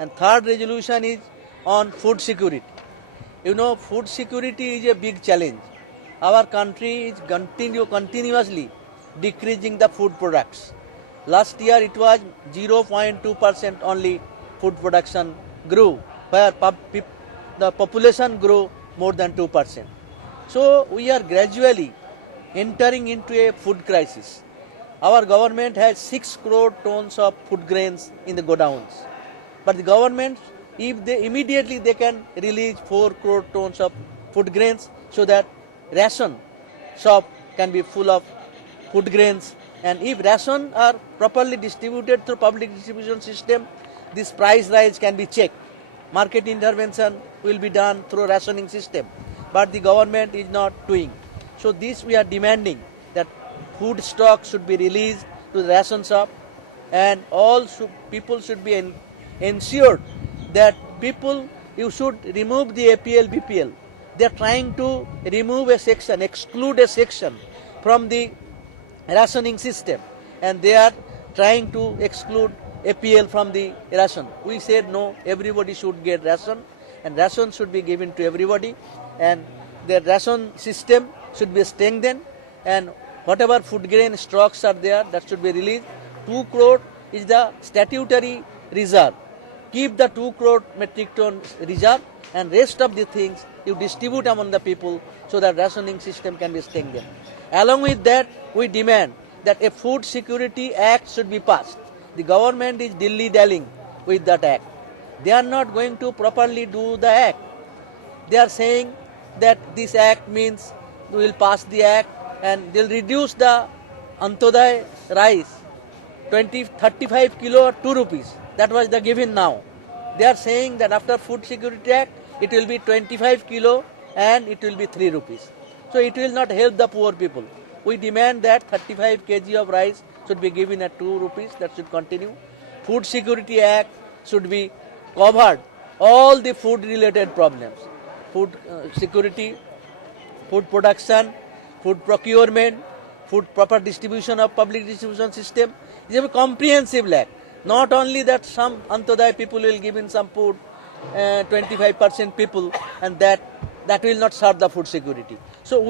And third resolution is on food security. You know, food security is a big challenge. Our country is continuously decreasing the food products. Last year it was 0.2% only food production grew, where the population grew more than 2%. So we are gradually entering into a food crisis. Our government has 6 crore tons of food grains in the godowns. But the government, if they immediately they can release 4 crore tons of food grains so that ration shop can be full of food grains, and if ration are properly distributed through public distribution system, this price rise can be checked. Market intervention will be done through rationing system, but the government is not doing. So this we are demanding that food stock should be released to the ration shop, and all people should be ensured that you should remove the APL, BPL. They are trying to remove a section, exclude a section from the rationing system, and they are trying to exclude APL from the ration. We said no, everybody should get ration, and ration should be given to everybody, and the ration system should be strengthened, and whatever food grain stocks are there, that should be released. 2 crore is the statutory reserve. Keep the 2 crore metric ton reserve, and rest of the things you distribute among the people so that rationing system can be strengthened. Along with that, we demand that a food security act should be passed. The government is dilly-dallying with that act. They are not going to properly do the act. They are saying that this act means we will pass the act and they will reduce the Antoday rice 35 kilo or 2 rupees. That was the given now. They are saying that after Food Security Act, it will be 25 kilo and it will be 3 rupees. So it will not help the poor people. We demand that 35 kg of rice should be given at 2 rupees. That should continue. Food Security Act should be covered all the food related problems. Food security, food production, food procurement, food proper distribution of public distribution system. It is a comprehensive act. Not only that some Antoday people will give in some food, 25% people, and that will not serve the food security. So